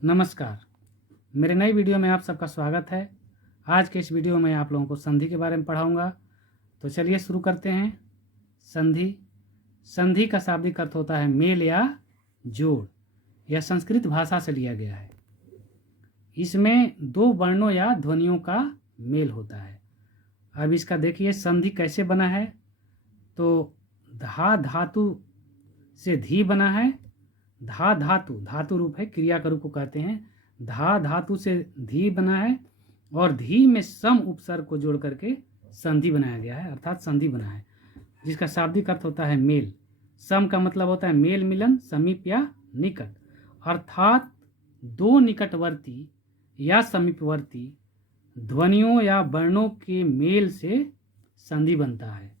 नमस्कार। मेरे नई वीडियो में आप सबका स्वागत है। आज के इस वीडियो में आप लोगों को संधि के बारे में पढ़ाऊंगा। तो चलिए शुरू करते हैं। संधि संधि का शाब्दिक अर्थ होता है मेल या जोड़। यह संस्कृत भाषा से लिया गया है। इसमें दो वर्णों या ध्वनियों का मेल होता है। अब इसका देखिए संधि कैसे बना है। तो धा धातु से धी बना है। धा धातु धातु रूप है, क्रिया का रूप को कहते हैं। धा धातु से धी बना है और धी में सम उपसर्ग को जोड़ करके संधि बनाया गया है, अर्थात संधि बना है, जिसका शाब्दिक अर्थ होता है मेल। सम का मतलब होता है मेल मिलन, समीप या निकट, अर्थात दो निकटवर्ती या समीपवर्ती ध्वनियों या वर्णों के मेल से संधि बनता है।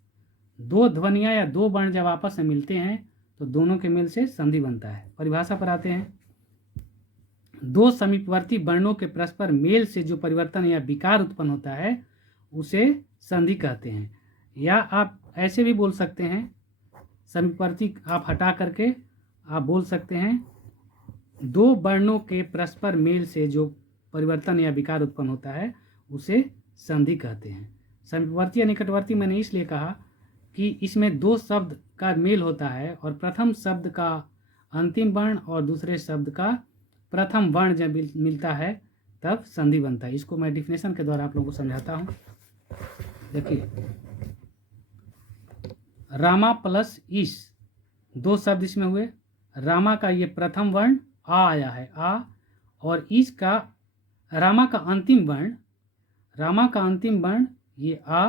दो ध्वनियाँ या दो वर्ण जब आपस में मिलते हैं तो दोनों के मेल से संधि बनता है। परिभाषा पर आते हैं। दो समीपवर्ती वर्णों के परस्पर मेल से जो परिवर्तन या विकार उत्पन्न होता है उसे संधि कहते हैं। या आप ऐसे भी बोल सकते हैं, समीपवर्ती आप हटा करके आप बोल सकते हैं दो वर्णों के परस्पर मेल से जो परिवर्तन या विकार उत्पन्न होता है उसे संधि कहते हैं। समीपवर्ती या निकटवर्ती मैंने इसलिए कहा कि इसमें दो शब्द का मेल होता है और प्रथम शब्द का अंतिम वर्ण और दूसरे शब्द का प्रथम वर्ण जब मिलता है तब संधि बनता है। इसको मैं डिफिनेशन के द्वारा आप लोगों को समझाता हूँ। देखिए, रामा प्लस ईश, दो शब्द इसमें हुए। रामा का ये प्रथम वर्ण आ आया है, आ, और ईश का रामा का अंतिम वर्ण ये आ,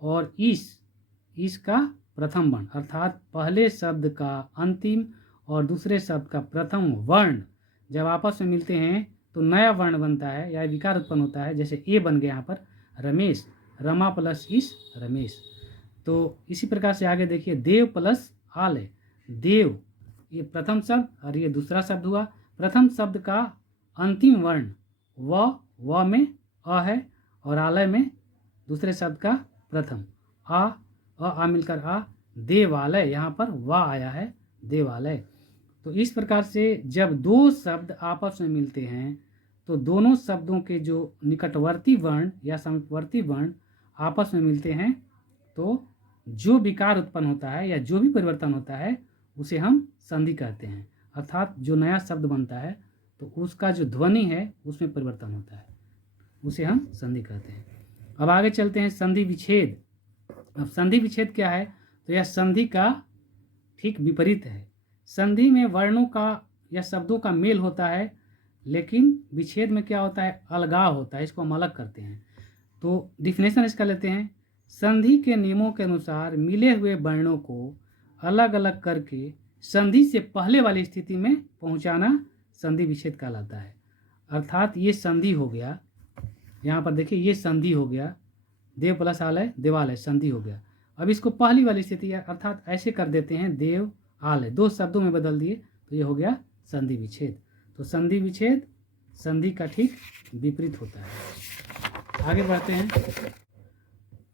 और ईश का प्रथम वर्ण, अर्थात पहले शब्द का अंतिम और दूसरे शब्द का प्रथम वर्ण जब आपस में मिलते हैं तो नया वर्ण बनता है या विकार उत्पन्न होता है। जैसे ए बन गया यहाँ पर रमेश, रमा प्लस ईश रमेश। तो इसी प्रकार से आगे देखिए, देव प्लस आलय, देव ये प्रथम शब्द और ये दूसरा शब्द हुआ। प्रथम शब्द का अंतिम वर्ण व में अ है और आलय में दूसरे शब्द का प्रथम आ मिलकर आ, देवालय, यहाँ पर वा आया है देवालय। तो इस प्रकार से जब दो शब्द आपस में मिलते हैं तो दोनों शब्दों के जो निकटवर्ती वर्ण या समीपवर्ती वर्ण आपस में मिलते हैं तो जो विकार उत्पन्न होता है या जो भी परिवर्तन होता है उसे हम संधि कहते हैं। अर्थात जो नया शब्द बनता है तो उसका जो ध्वनि है उसमें परिवर्तन होता है, उसे हम संधि कहते हैं। अब आगे चलते हैं संधि विच्छेद। अब संधि विच्छेद क्या है? तो यह संधि का ठीक विपरीत है। संधि में वर्णों का या शब्दों का मेल होता है, लेकिन विच्छेद में क्या होता है? अलगाव होता है, इसको हम अलग करते हैं। तो डिफिनेशन इसका लेते हैं। संधि के नियमों के अनुसार मिले हुए वर्णों को अलग अलग करके संधि से पहले वाली स्थिति में पहुंचाना संधि विच्छेद कहलाता है। अर्थात ये संधि हो गया, यहाँ पर देखिए ये संधि हो गया, देव प्लस आलय देवालय, संधि हो गया। अब इसको पहली वाली स्थिति अर्थात ऐसे कर देते हैं, देव आलय, दो शब्दों में बदल दिए तो ये हो गया संधि विच्छेद। तो संधि विच्छेद संधि का ठीक विपरीत होता है। आगे बढ़ते हैं।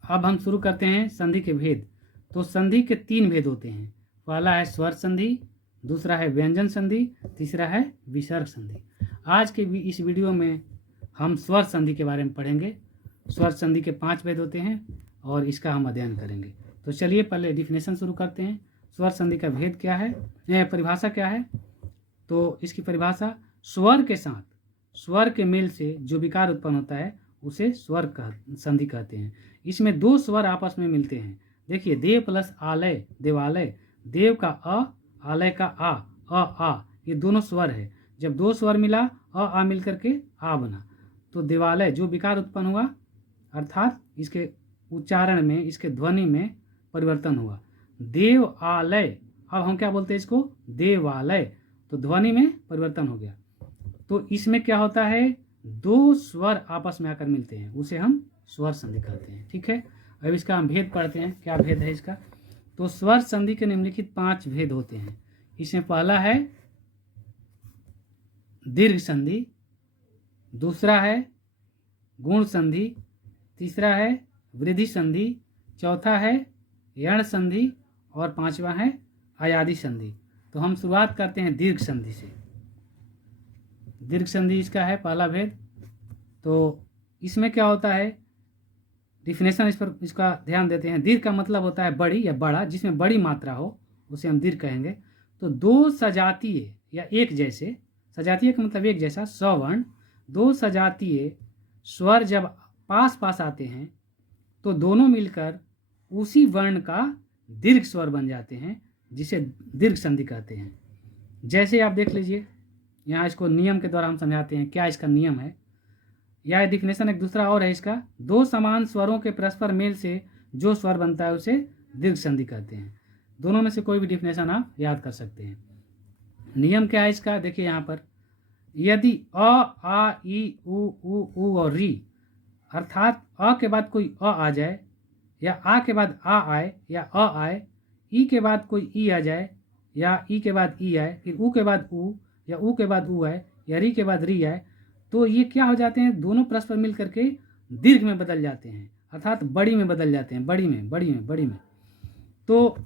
अब हम शुरू करते हैं संधि के भेद। तो संधि के तीन भेद होते हैं। पहला है स्वर संधि, दूसरा है व्यंजन संधि, तीसरा है विसर्ग संधि। आज के इस वीडियो में हम स्वर संधि के बारे में पढ़ेंगे। स्वर संधि के 5 भेद होते हैं और इसका हम अध्ययन करेंगे। तो चलिए पहले डिफिनेशन शुरू करते हैं। स्वर संधि का भेद क्या है, परिभाषा क्या है? तो इसकी परिभाषा, स्वर के साथ स्वर के मेल से जो विकार उत्पन्न होता है उसे स्वर संधि कहते हैं। इसमें दो स्वर आपस में मिलते हैं। देखिए, देव प्लस आलय देवालय, देव का अ, आलय का आ, ये दोनों स्वर है। जब दो स्वर मिला, आ मिल करके आ बना, तो देवालय जो विकार उत्पन्न हुआ, अर्थात इसके उच्चारण में, इसके ध्वनि में परिवर्तन हुआ। देव आलय, अब हम क्या बोलते हैं इसको? देवालय, तो ध्वनि में परिवर्तन हो गया। तो इसमें क्या होता है? दो स्वर आपस में आकर मिलते हैं, उसे हम स्वर संधि कहते हैं। ठीक है, अब इसका हम भेद पढ़ते हैं। क्या भेद है इसका? तो स्वर संधि के निम्नलिखित 5 भेद होते हैं। इसमें पहला है दीर्घ संधि, दूसरा है गुण संधि, तीसरा है वृद्धि संधि, चौथा है यण संधि और पांचवा है अयादि संधि। तो हम शुरुआत करते हैं दीर्घ संधि से। दीर्घ संधि इसका है पहला भेद। तो इसमें क्या होता है, डिफिनेशन इस पर इसका ध्यान देते हैं। दीर्घ का मतलब होता है बड़ी या बड़ा, जिसमें बड़ी मात्रा हो उसे हम दीर्घ कहेंगे। तो दो सजातीय या एक जैसे, सजातीय का मतलब एक जैसा, सवर्ण, दो सजातीय स्वर जब पास पास आते हैं तो दोनों मिलकर उसी वर्ण का दीर्घ स्वर बन जाते हैं, जिसे दीर्घ संधि कहते हैं। जैसे आप देख लीजिए, यहाँ इसको नियम के द्वारा हम समझाते हैं क्या इसका नियम है। यह डिफिनेशन एक दूसरा और है इसका, दो समान स्वरों के परस्पर मेल से जो स्वर बनता है उसे दीर्घ संधि कहते हैं। दोनों में से कोई भी डिफिनेशन आप याद कर सकते हैं। नियम क्या है इसका, देखिए यहाँ पर, यदि अ, आ, ई, उ और री, अर्थात अ के बाद कोई अ आ जाए, या आ के बाद आ आए, या अ आए, ई के बाद कोई ई आ जाए, या ई के बाद ई आए, फिर ऊ के बाद ऊ, या ऊ के बाद ऊ आए, या री के बाद री आए, तो ये क्या हो जाते हैं, दोनों परस्पर मिल करके दीर्घ में बदल जाते हैं, अर्थात बड़ी में बदल जाते हैं, बड़ी में। तो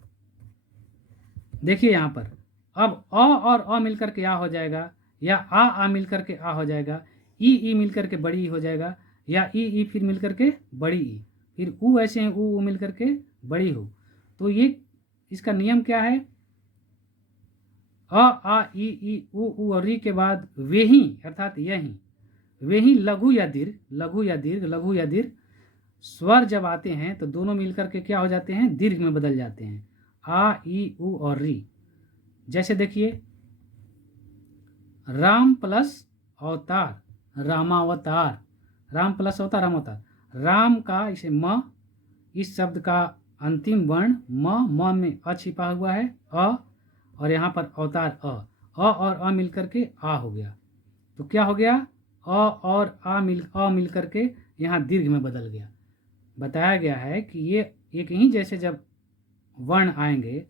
देखिए यहाँ पर, अब अ और अ मिलकर के आ हो जाएगा, या आ मिलकर के आ हो जाएगा, ई मिलकर के बड़ी ई हो जाएगा, या ई फिर मिलकर के बड़ी ई, फिर ऊ ऐसे हैं, ऊ मिलकर के बड़ी हो। तो ये इसका नियम क्या है, अ, आ, ई, ऊ और री के बाद वे ही, अर्थात यही, वे ही लघु या दीर्घ स्वर जब आते हैं तो दोनों मिलकर के क्या हो जाते हैं, दीर्घ में बदल जाते हैं, आ, ई, ऊ और री। जैसे देखिए, राम प्लस अवतार, रामावतार, राम प्लस अवतार, रामावतार। राम का इसे म, इस शब्द का अंतिम वर्ण म में अ छिपा हुआ है, अ, और यहाँ पर अवतार अ और अ मिलकर के आ हो गया। तो क्या हो गया, अ और अ मिल करके यहाँ दीर्घ में बदल गया। बताया गया है कि ये एक ही जैसे जब वर्ण आएंगे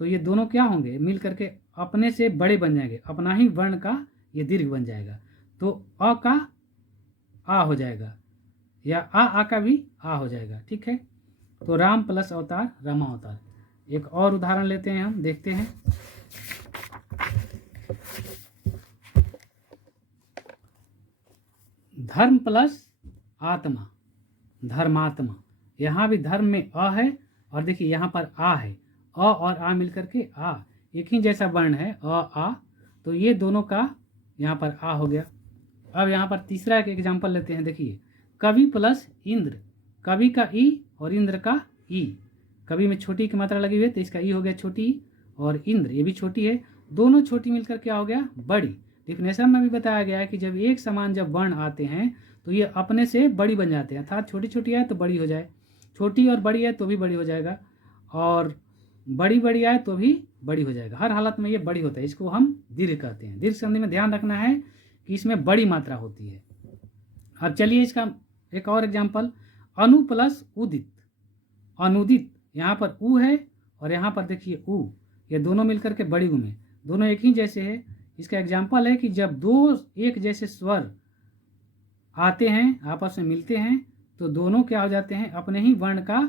तो ये दोनों क्या होंगे, मिल करके अपने से बड़े बन जाएंगे, अपना ही वर्ण का ये दीर्घ बन जाएगा। तो अ का आ हो जाएगा, या आ का भी आ हो जाएगा, ठीक है। तो राम प्लस अवतार, रामावतार। एक और उदाहरण लेते हैं, हम देखते हैं। धर्म प्लस आत्मा, धर्मात्मा। यहाँ भी धर्म में अ है, और देखिए यहाँ पर आ है, अ और आ मिलकर के आ, एक ही जैसा वर्ण है, अ आ, तो ये दोनों का यहाँ पर आ हो गया। अब यहाँ पर तीसरा एक एग्जाम्पल लेते हैं। देखिए, कवि प्लस इंद्र, कवि का ई और इंद्र का ई, कवि में छोटी की मात्रा लगी हुई है तो इसका ई हो गया छोटी, और इंद्र ये भी छोटी है, दोनों छोटी मिलकर क्या हो गया, बड़ी। डिफिनेशन में भी बताया गया है कि जब एक समान जब वर्ण आते हैं तो ये अपने से बड़ी बन जाते हैं, अर्थात छोटी छोटी आए तो बड़ी हो जाए, छोटी और बड़ी है तो भी बड़ी हो जाएगा, और बड़ी आए तो भी बड़ी हो जाएगा। हर हालत में ये बड़ी होता है, इसको हम दीर्घ कहते हैं। दीर्घ संधि में ध्यान रखना है कि इसमें बड़ी मात्रा होती है। अब चलिए इसका एक और एग्जाम्पल, अनु प्लस उदित, अनुदित, यहाँ पर उ है और यहाँ पर देखिए उ, ये दोनों मिलकर के बड़ी उ में, दोनों एक ही जैसे है। इसका एग्जाम्पल है कि जब दो एक जैसे स्वर आते हैं, आपस में मिलते हैं, तो दोनों क्या हो जाते हैं, अपने ही वर्ण का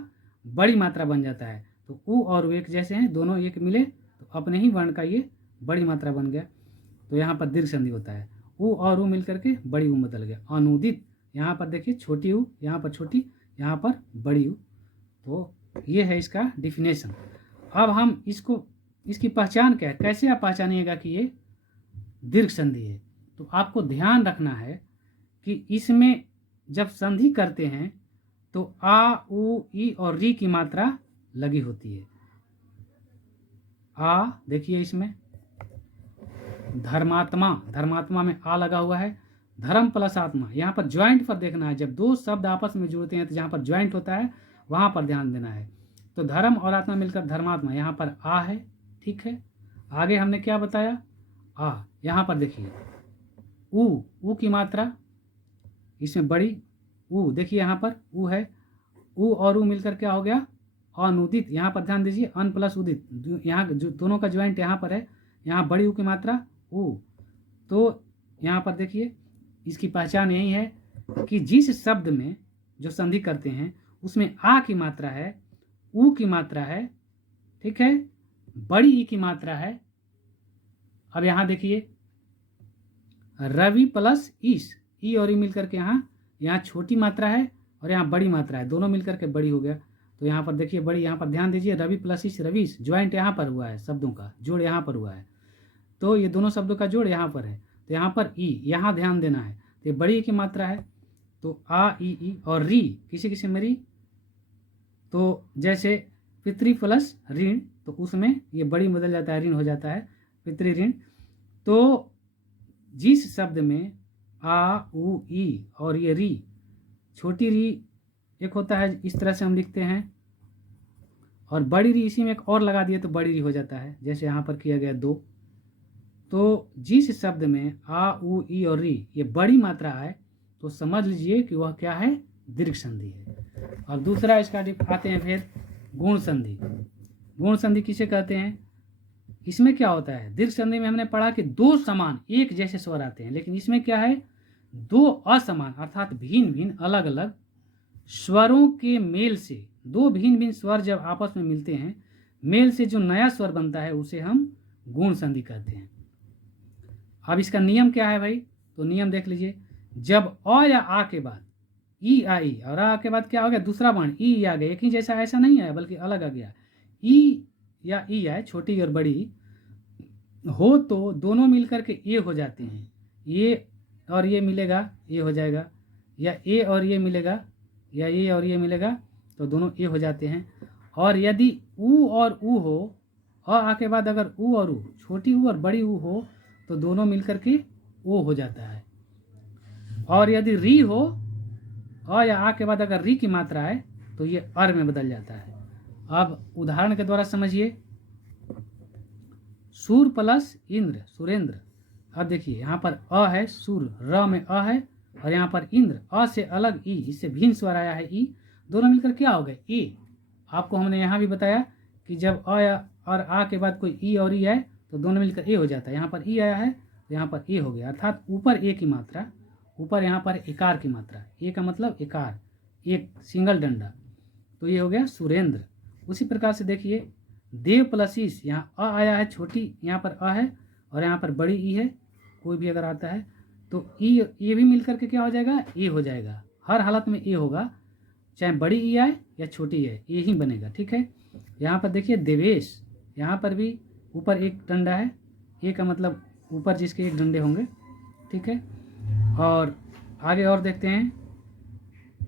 बड़ी मात्रा बन जाता है। तो उ और उ एक जैसे हैं, दोनों एक मिले तो अपने ही वर्ण का ये बड़ी मात्रा बन गया, तो यहाँ पर दीर्घ संधि होता है। उ और उ मिलकर के बड़ी उ बदल गया, अनुदित। यहाँ पर देखिए छोटी उ, यहाँ पर छोटी, यहाँ पर बड़ी उ। तो ये है इसका डिफिनेशन। अब हम इसको, इसकी पहचान क्या है, कैसे आप पहचानिएगा कि ये दीर्घ संधि है। तो आपको ध्यान रखना है कि इसमें जब संधि करते हैं तो आ, उ, ई और री की मात्रा लगी होती है। आ देखिए इसमें धर्मात्मा, धर्मात्मा में आ लगा हुआ है, धर्म प्लस आत्मा, यहाँ पर ज्वाइंट पर देखना है। जब दो शब्द आपस में जुड़ते हैं तो जहाँ पर ज्वाइंट होता है वहाँ पर ध्यान देना है। तो धर्म और आत्मा मिलकर धर्मात्मा, यहाँ पर आ है, ठीक है। आगे हमने क्या बताया, आ, यहाँ पर देखिए उ की मात्रा इसमें बड़ी, उ देखिए यहाँ पर उ है, उ और उ मिलकर क्या हो गया, अनुदित। यहाँ पर ध्यान दीजिए, अन प्लस उदित, यहाँ दोनों का ज्वाइंट यहाँ पर है, यहाँ बड़ी उ की मात्रा उ। तो यहाँ पर देखिए इसकी पहचान यही है कि जिस शब्द में जो संधि करते हैं उसमें आ की मात्रा है, उ की मात्रा है, ठीक है, बड़ी ई की मात्रा है। अब यहाँ देखिए रवि प्लस ईस, ई और ई मिलकर के यहाँ छोटी मात्रा है और यहाँ बड़ी मात्रा है, दोनों मिलकर के बड़ी हो गया। तो यहाँ पर देखिए बड़ी, यहाँ पर ध्यान दीजिए, रवि प्लस ईस रवीश, ज्वाइंट यहाँ पर हुआ है, शब्दों का जोड़ यहाँ पर हुआ है, तो ये दोनों शब्दों का जोड़ यहाँ पर है। तो यहाँ पर ई, यहाँ ध्यान देना है, तो ये बड़ी की मात्रा है, तो आ ई और री किसी किसी में री, तो जैसे पितृ प्लस ऋण, तो उसमें ये बड़ी बदल जाता है, ऋण हो जाता है, पितृ ऋण। तो जिस शब्द में आ उ ई और ये री, छोटी री एक होता है, इस तरह से हम लिखते हैं, और बड़ी री इसी में एक और लगा दिए तो बड़ी री हो जाता है, जैसे यहाँ पर किया गया 2। तो जिस शब्द में आ उ ई और री ये बड़ी मात्रा है तो समझ लीजिए कि वह क्या है, दीर्घ संधि है। और दूसरा इसका आते हैं फिर गुण संधि। गुण संधि किसे कहते हैं? इसमें क्या होता है, दीर्घ संधि में हमने पढ़ा कि दो समान एक जैसे स्वर आते हैं, लेकिन इसमें क्या है, दो असमान अर्थात भिन्न भिन्न अलग अलग स्वरों के मेल से, दो भिन्न भिन्न स्वर जब आपस में मिलते हैं, मेल से जो नया स्वर बनता है उसे हम गुण संधि कहते हैं। अब इसका नियम क्या है भाई, तो नियम देख लीजिए, जब अ या आ के बाद ई आई और आ के बाद क्या हो गया, दूसरा वर्ण ई आ गया, एक ही जैसा ऐसा नहीं आया बल्कि अलग आ गया, ई या ई आए छोटी और बड़ी हो तो दोनों मिलकर के ए हो जाते हैं, ये और ये मिलेगा ए हो जाएगा, या ए और ये मिलेगा या ये और ये मिलेगा तो दोनों ए हो जाते हैं। और यदि ऊ और ऊ हो, आ के बाद अगर ऊ और ऊ, छोटी ऊ और बड़ी ऊ हो तो दोनों मिलकर के ओ हो जाता है। और यदि री हो, अ या आ के बाद अगर री की मात्रा है तो ये अर में बदल जाता है। अब उदाहरण के द्वारा समझिए, सूर प्लस इंद्र सुरेंद्र। अब देखिए यहाँ पर अ है, सूर र में अ है, और यहाँ पर इंद्र अ से अलग ई, इससे भिन्न स्वर आया है ई, दोनों मिलकर क्या हो गए ए। आपको हमने यहाँ भी बताया कि जब अ या और आ के बाद कोई ई और ई आए तो दोनों मिलकर ए हो जाता है। यहाँ पर ई आया है तो यहाँ पर ए हो गया, अर्थात ऊपर ए की मात्रा, ऊपर यहाँ पर एकार की मात्रा, ए का मतलब एकार, एक सिंगल डंडा, तो ये हो गया सुरेंद्र। उसी प्रकार से देखिए देव प्लस ईस, यहाँ अ आया है, छोटी यहाँ पर अ है और यहाँ पर बड़ी ई है, कोई भी अगर आता है तो ई ये भी मिलकर के क्या हो जाएगा, ए हो जाएगा, हर हालत में ए होगा, चाहे बड़ी ई आए या छोटी है, ए ही बनेगा, ठीक है। यहाँ पर देखिए देवेश, यहाँ पर भी ऊपर एक डंडा है, ए का मतलब ऊपर जिसके एक डंडे होंगे, ठीक है। और आगे और देखते हैं,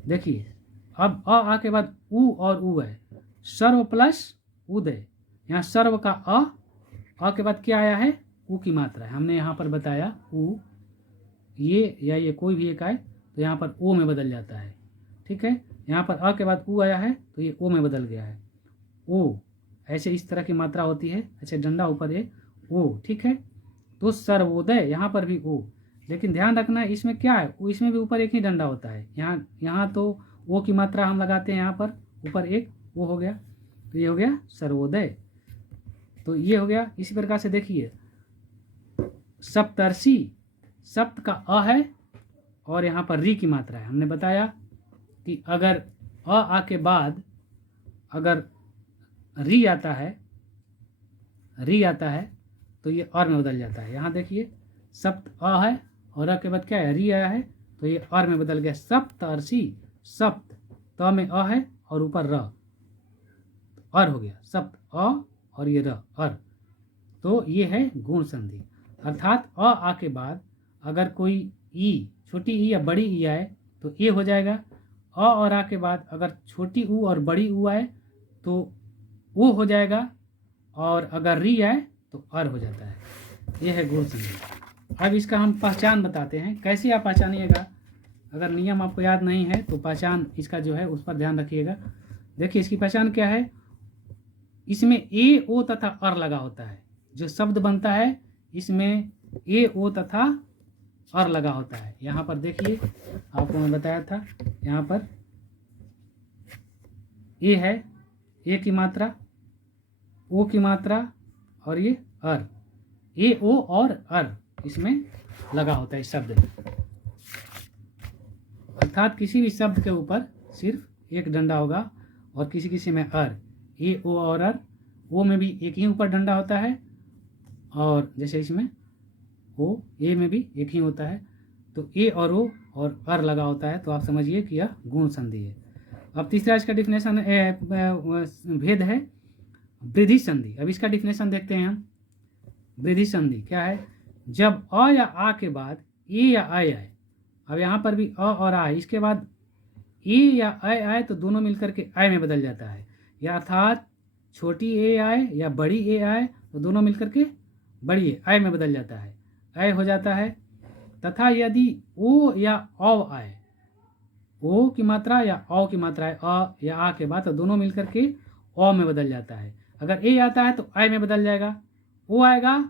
देखिए अब आ के बाद ऊ और ऊ है, सर्व प्लस उदय, यहाँ सर्व का अ के बाद क्या आया है, ऊ की मात्रा है, हमने यहाँ पर बताया ऊ, ये या ये कोई भी एक आए तो यहाँ पर ओ में बदल जाता है, ठीक है। यहाँ पर अ के बाद ऊ आया है तो ये ओ में बदल गया है, ओ, ऐसे इस तरह की मात्रा होती है, अच्छा डंडा ऊपर है ओ, ठीक है। तो सर्वोदय यहाँ पर भी ओ, लेकिन ध्यान रखना है इसमें क्या है, इसमें भी ऊपर एक ही डंडा होता है, यहाँ तो ओ की मात्रा हम लगाते हैं, यहाँ पर ऊपर एक ओ हो गया, तो ये हो गया सर्वोदय, तो ये हो गया। इसी प्रकार से देखिए सप्तर्षि, सप्त का अ है और यहाँ पर री की मात्रा है, हमने बताया कि अगर आ के बाद अगर री आता है तो ये और में बदल जाता है। यहाँ देखिए सप्त अ है और अ के बाद क्या है, री आया है तो ये और में बदल गया, सप्तर्षि, सप्त त में अ है और ऊपर र, अर हो गया, सप्त अ और ये र अर, तो ये है गुण संधि, अर्थात आ के बाद अगर कोई ई, छोटी ई या बड़ी ई आए तो ए हो जाएगा, और आ के बाद अगर छोटी ऊ और बड़ी ऊ आए तो ओ हो जाएगा, और अगर री आए तो अर हो जाता है, ये है गुण संधि। अब इसका हम पहचान बताते हैं, कैसे आप पहचानिएगा, अगर नियम आपको याद नहीं है तो पहचान इसका जो है उस पर ध्यान रखिएगा। देखिए इसकी पहचान क्या है, इसमें ए ओ तथा अर लगा होता है, जो शब्द बनता है इसमें ए ओ तथा अर लगा होता है। यहाँ पर देखिए आपको मैं बताया था, यहाँ पर ए है, ए की मात्रा, ओ की मात्रा और ये अर, ए ओ और अर इसमें लगा होता है इस शब्द में, अर्थात किसी भी शब्द के ऊपर सिर्फ एक डंडा होगा और किसी किसी में अर, ए ओ और अर, ओ में भी एक ही ऊपर डंडा होता है, और जैसे इसमें ओ, ए में भी एक ही होता है, तो ए और ओ और अर लगा होता है, तो आप समझिए कि यह गुण संधि है। अब तीसरा इसका डिफिनेशन भेद है वृद्धि संधि। अब इसका डिफिनेशन देखते हैं हम। वृद्धि संधि क्या है? जब अ या आ के बाद ए या आय आए, अब यहाँ पर भी अ और आ, इसके बाद ए या आय आए तो दोनों मिलकर के आय में बदल जाता है, या अर्थात छोटी ए आए या बड़ी ए आए तो दोनों मिलकर के बड़ी ए आय में बदल जाता है, आय हो जाता है। तथा यदि ओ या औ आए, ओ की मात्रा या औ की मात्रा है अ या आ के बाद, तो दोनों मिलकर के औ में बदल जाता है। अगर ए आता है तो आय में बदल जाएगा, ओ आएगा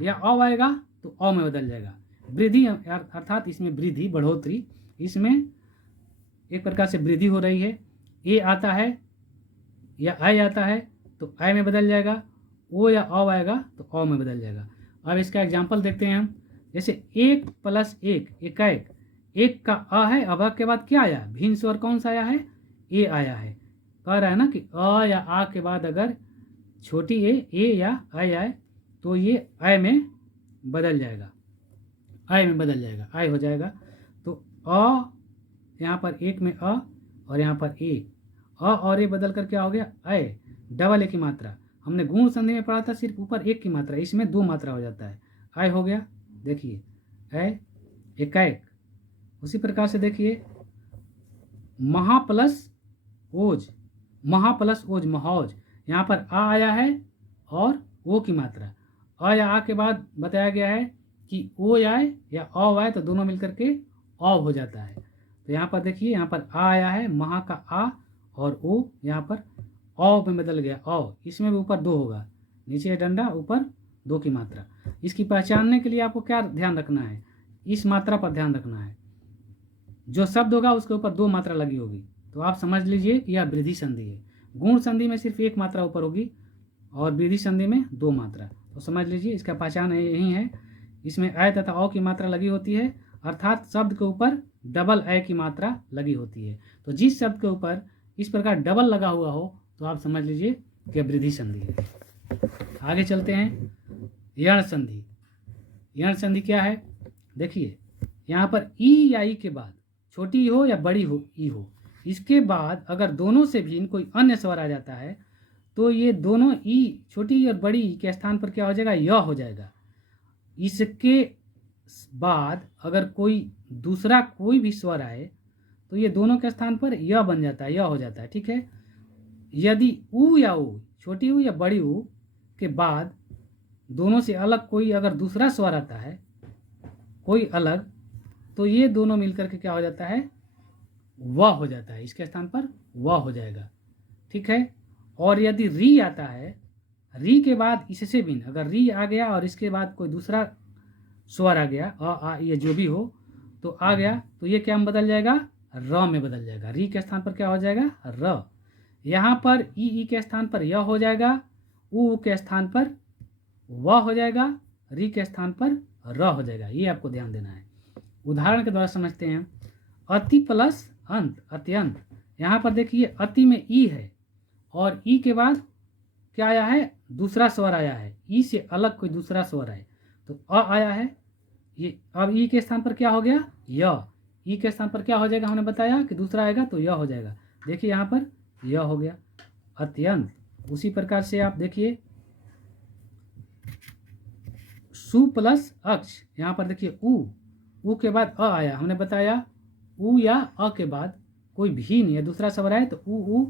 या औ आएगा तो औ में बदल जाएगा। वृद्धि अर्थात इसमें वृद्धि, बढ़ोतरी, इसमें एक प्रकार से वृद्धि हो रही है। ए आता है या आय आता है तो आय में बदल जाएगा, ओ या औ आएगा तो औ में बदल जाएगा। अब इसका एग्जाम्पल देखते हैं हम। जैसे 1 + 1 इकैक, एक का अ है, अब अ के बाद क्या आया? भिन्न स्वर कौन सा आया है? ए आया है। कह रहा है ना कि अ या आ के बाद अगर छोटी ए या आय आए तो ये आय में बदल जाएगा, आय में बदल जाएगा, आय हो जाएगा। तो अ यहाँ पर एक में अ और यहाँ पर ए, अ और ए बदल कर क्या हो गया? आय, डबल ए की मात्रा। हमने गुण संधि में पढ़ा था सिर्फ ऊपर एक की मात्रा, इसमें दो मात्रा हो जाता है, आय हो गया। देखिए आय, एकाएक। उसी प्रकार से देखिए महा प्लस ओज, महा प्लस ओज महौज, यहाँ पर आ आया है और ओ की मात्रा, अ या आ के बाद बताया गया है कि ओ आए या औ आए तो दोनों मिलकर के औ हो जाता है। तो यहाँ पर देखिए, यहाँ पर आ आया है, महा का आ और ओ यहाँ पर औ में बदल गया, औ, इसमें भी ऊपर दो होगा, नीचे डंडा, ऊपर दो की मात्रा। इसकी पहचानने के लिए आपको क्या ध्यान रखना है? इस मात्रा पर ध्यान रखना है, जो शब्द होगा उसके ऊपर दो मात्रा लगी होगी, तो आप समझ लीजिए कि यह वृद्धि संधि है। गुण संधि में सिर्फ एक मात्रा ऊपर होगी और वृद्धि संधि में दो मात्रा, तो समझ लीजिए इसका पहचान यही है। इसमें अय तथा औ की मात्रा लगी होती है, अर्थात शब्द के ऊपर डबल अय की मात्रा लगी होती है। तो जिस शब्द के ऊपर इस प्रकार डबल लगा हुआ हो तो आप समझ लीजिए कि वृद्धि संधि है। आगे चलते हैं, यण संधि। यण संधि क्या है? देखिए यहाँ पर ई या ई के बाद छोटी हो या बड़ी हो ई हो, इसके बाद अगर दोनों से भिन्न कोई अन्य स्वर आ जाता है तो ये दोनों ई, छोटी और बड़ी ई के स्थान पर क्या हो जाएगा? य हो जाएगा। इसके बाद अगर कोई दूसरा कोई भी स्वर आए तो ये दोनों के स्थान पर य बन जाता है, य हो जाता है, ठीक है। यदि ऊ या ऊ, छोटी ऊ या बड़ी ऊ के बाद दोनों से अलग कोई अगर दूसरा स्वर आता है, कोई अलग, तो ये दोनों मिलकर के क्या हो जाता है? व हो जाता है, इसके स्थान पर व हो जाएगा, ठीक है। और यदि री आता है, री के बाद इससे भिन्न अगर री आ गया और इसके बाद कोई दूसरा स्वर आ गया, अ आ ये जो भी हो तो आ गया, तो ये क्या में बदल जाएगा? र में बदल जाएगा। री के स्थान पर क्या हो जाएगा? र। यहाँ पर ई के स्थान पर य हो जाएगा, उ के स्थान पर व हो जाएगा, री के स्थान पर र हो जाएगा। ये आपको ध्यान देना है। उदाहरण के द्वारा समझते हैं। अति प्लस अंत, अत्यंत। यहाँ पर देखिए अति में ई है और ई के बाद क्या आया है? दूसरा स्वर आया है, ई से अलग कोई दूसरा स्वर आए तो अ आया है, ये अब ई के स्थान पर क्या हो गया? य। ई के स्थान पर क्या हो जाएगा? हमने बताया कि दूसरा आएगा तो य हो जाएगा। देखिए यहाँ पर य हो गया, अत्यंत। उसी प्रकार से आप देखिए सु प्लस अक्ष, यहाँ पर देखिए उ के बाद अ आया, हमने बताया उ या अ के बाद कोई भिन्न या दूसरा स्वर आए तो उ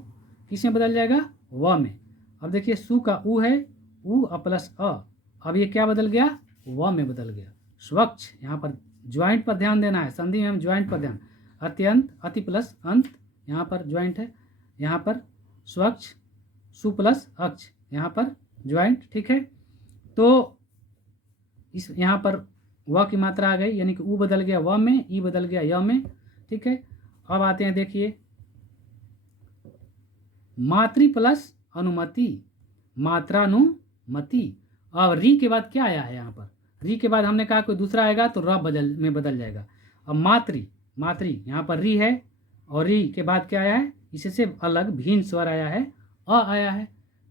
किस में बदल जाएगा? व में। अब देखिए सु का उ है, उ प्लस अ, अब ये क्या बदल गया? व में बदल गया। स्वच्छ, यहाँ पर ज्वाइंट पर ध्यान देना है, संधि में हम ज्वाइंट पर ध्यान। अत्यंत, अति प्लस अंत, यहाँ पर ज्वाइंट है, यहाँ पर स्वच्छ, सु प्लस अक्ष, यहाँ पर ज्वाइंट, ठीक है। तो इस यहाँ पर व की मात्रा आ गई, यानी कि उ बदल गया व में, ई बदल गया य में, ठीक है। अब आते हैं, देखिए मातृ प्लस अनुमति, मात्रानुमति। अब री के बाद क्या आया है? यहाँ पर री के बाद हमने कहा कोई दूसरा आएगा तो र में बदल जाएगा। अब मातृ यहाँ पर री है और री के बाद क्या आया है? इससे अलग भिन्न स्वर आया है, अ आया है,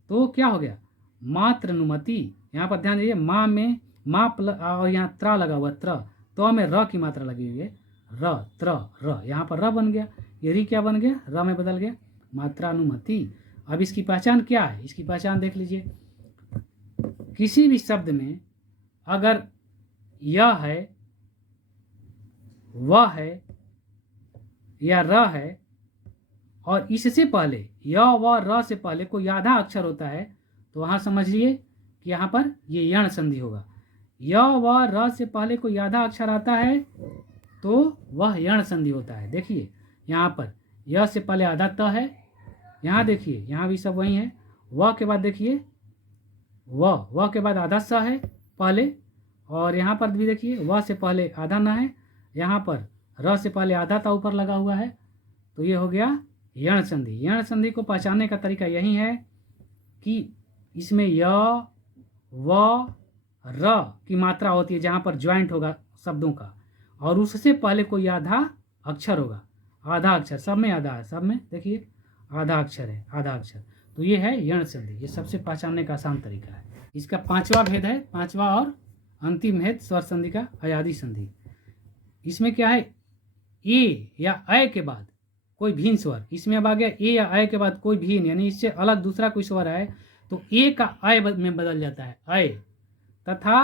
तो क्या हो गया? मात्रानुमति। यहाँ पर ध्यान दीजिए, माँ में और यहाँ त्र लगा हुआ त्र, तो में र की मात्रा लगी हुई है, र त्र र, यहाँ पर र बन गया, ये री क्या बन गया, र में बदल गया, मात्रा अनुमति। अब इसकी पहचान क्या है, इसकी पहचान देख लीजिए। किसी भी शब्द में अगर यह है, वह है या र है और इससे पहले य व र से पहले कोई आधा अक्षर होता है, तो वहाँ समझिए कि यहाँ पर ये यण संधि होगा। य व र से पहले कोई आधा अक्षर आता है तो वह यण संधि होता है। देखिए यहाँ पर य से पहले आधा त है, यहाँ देखिए यहाँ भी सब वही है। व के बाद देखिए व के बाद आधा स है पहले, और यहाँ पर भी देखिए व से पहले आधा न है, यहाँ पर र से पहले आधा ता ऊपर लगा हुआ है, तो ये हो गया यण संधि। यण संधि को पहचानने का तरीका यही है कि इसमें य व र की मात्रा होती है जहाँ पर ज्वाइंट होगा शब्दों का, और उससे पहले कोई आधा अक्षर होगा। आधा अक्षर सब में आधा है, सब में देखिए आधा अक्षर है, आधा अक्षर, तो ये है यण संधि। ये सबसे पहचानने का आसान तरीका है। इसका पांचवा भेद है, पांचवा और अंतिम भेद स्वर संधि का, अयादी संधि। इसमें क्या है, ए या अ के बाद कोई भिन्न स्वर, इसमें अब आ गया ए या अ के बाद कोई भिन्न, यानी इससे अलग दूसरा कोई स्वर है तो ए का अ में बदल जाता है अ, तथा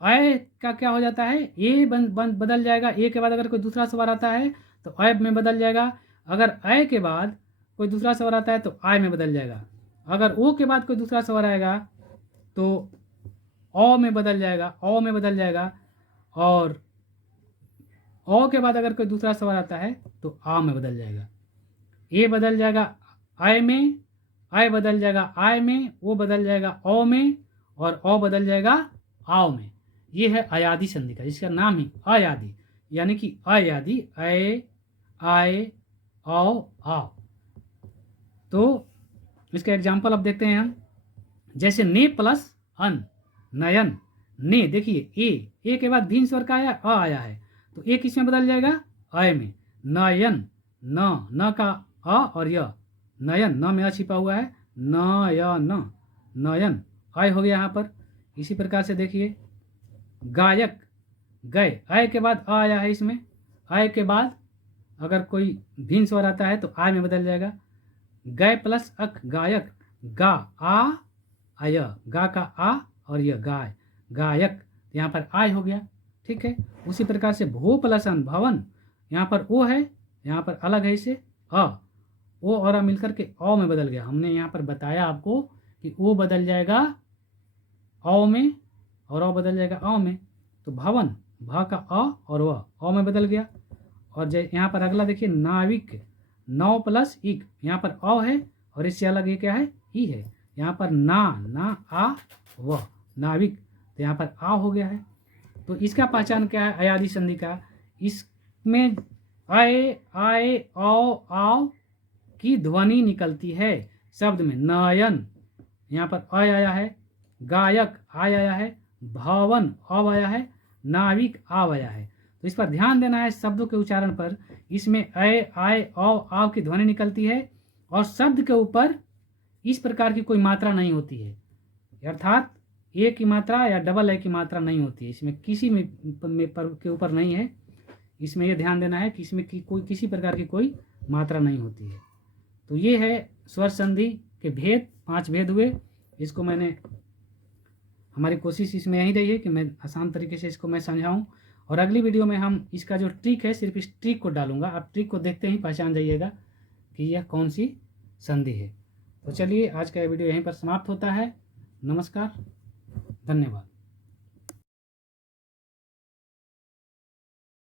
अ का क्या हो जाता है, ए बदल जाएगा। ए के बाद अगर कोई दूसरा स्वर आता है तो अ में बदल जाएगा। अगर अ के बाद कोई दूसरा स्वर आता है तो आ में बदल जाएगा। अगर ओ के बाद कोई दूसरा स्वर आएगा तो औ में बदल जाएगा, औ में बदल जाएगा। और औ के बाद अगर कोई दूसरा स्वर आता है तो आ में बदल जाएगा। ए बदल जाएगा आय में, आय बदल जाएगा आय में, ओ बदल जाएगा औ में, और औ बदल जाएगा आओ में। ये है अयादी संधि का, जिसका नाम ही अयादी, यानी कि अयादी अय आय औ आओ। तो इसका एग्जाम्पल अब देखते हैं हम, जैसे ने प्लस अन, नयन। ने देखिए ए के बाद भिन्न स्वर का आया, अ आया है, तो ए किस में बदल जाएगा, अय में। नयन, न का अ और य, नयन, न में अ छिपा हुआ है, नयन, नयन, अय हो गया यहाँ पर। इसी प्रकार से देखिए गायक, गए, अय के बाद अ आया है, इसमें अय के बाद अगर कोई भिन्न स्वर आता है तो आय में बदल जाएगा। गय प्लस अक, गायक, गा आ आय, गा का आ और यह गाय, गायक, यहाँ पर आय हो गया। ठीक है, उसी प्रकार से भो प्लस अन, भवन, यहाँ पर ओ है, यहाँ पर अलग है इसे अ, ओ और अ मिलकर के औ में बदल गया। हमने यहाँ पर बताया आपको कि ओ बदल जाएगा औ में और औ बदल जाएगा औ में, तो भवन, भ का अ और वह औ में बदल गया। और यहाँ पर अगला देखिए नाविक, नौ प्लस इक, यहाँ पर अ है और इससे अलग ये क्या है, ई है। यहाँ पर ना आ वह, नाविक, तो यहाँ पर आ हो गया है। तो इसका पहचान क्या है अयादी संधि का, इसमें आए आए औ आओ की ध्वनि निकलती है शब्द में। नयन, यहाँ पर अ आया है, गायक आया है, भवन अव आया है, नाविक आव आया है। तो इस पर ध्यान देना है शब्दों के उच्चारण पर। इसमें अ आय औ आव की ध्वनि निकलती है और शब्द के ऊपर इस प्रकार की कोई मात्रा नहीं होती है, अर्थात ए की मात्रा या डबल ए की मात्रा नहीं होती है, इसमें किसी में के ऊपर नहीं है। इसमें यह ध्यान देना है कि इसमें कोई किसी प्रकार की कोई मात्रा नहीं होती है। तो ये है स्वर संधि के भेद, 5 भेद हुए। इसको मैंने, हमारी कोशिश इसमें यही रही है कि मैं आसान तरीके से इसको मैं समझाऊं, और अगली वीडियो में हम इसका जो ट्रिक है सिर्फ इस ट्रिक को डालूंगा। आप ट्रिक को देखते ही पहचान जाइएगा कि यह कौन सी संधि है। तो चलिए आज का वीडियो यहीं पर समाप्त होता है। नमस्कार, धन्यवाद।